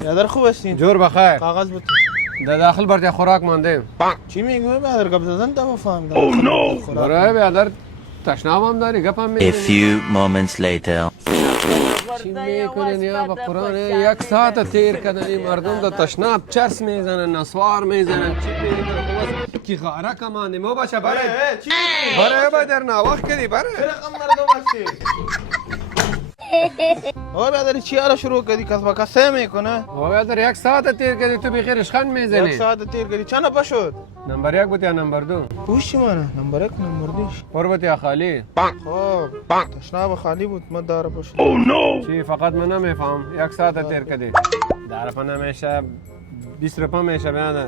برادر خوب هستین؟ جور بخیر. کاغذ بود. در داخل برای خوراک مانده. چی میگی برادر؟ قبل زدن تا فهمیدم. برای برادر تشناب هم داری گپم A میزنی. few moments later. چی میکنین یا با قرآن یک ساعت تیر کردن این مردم دا تشناب چرس میزنن نسوار میزنن چی میکنن کی غاره کمانی مو باشه بره چی بره بدر نواخت کردی بره رقم مردم هستی؟ آقا برادر چی را شروع کردی؟ کس با کسه میکنه؟ او برادر یک ساعت تیر کردی تو بخیرش خند یک میزنی ساعت تیر کردی چند نفر شد؟ نمبر یک بود یا نمبر دو پوش چی مانه؟ نمبر یک نمبر دوش قربت یا خالی خب تشناب خالی بود ما داره پشت چی فقط من نمیفهم یک ساعت تیر کردی داره نمیشه 20 روپا میشه برادر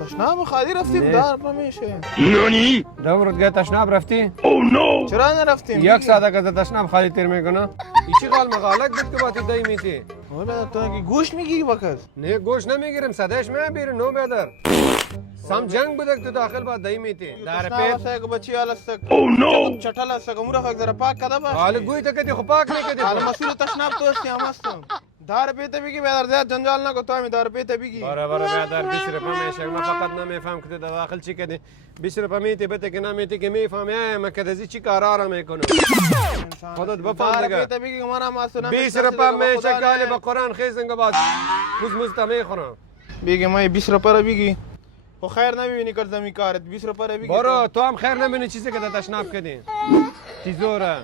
تشناب خالی رفتیم نه. دار پا میشه دو روز تشناب رفتی چرا نرفتیم؟ یک ساعت که تشناب خالی تیر میکنه ایچی قال مغالک بود که باتی دایی میتی آقا برادر تو که گوش میگیری با کس؟ نه گوش نمیگیرم صداش میبیره نو بیادر سم جنگ بوده که تو داخل با دایی میتی در تشناب پیت هسته که بچی حال هسته چطل هسته که مورا خاک ذرا پاک کده باش حالا گوی تو کدی خب پاک نکدی حالا مسئول تشناب تو هستی هم هستم دار پیت بگی برادر زیاد جنجال نکن تو همی دار پیت بگی برابر بیادر 20 روپا میشه من فقط نمیفهم که تو داخل چی کدی 20 روپا میتی بته که نمیتی که میفهم من کدازی چی کارا میکنه خودت بفهم دار دیگه پیت بگی که من هم هستم 20 روپا میشه کالی با قرآن خیزنگ بعد موز تا میخورم بگی ما 20 روپا رو بگی خب خیر نمیبینی کرد زمین کارت 20 روپا رو بگی برو تو هم خیر نبینی چیزی که تشناب کدی تیزوره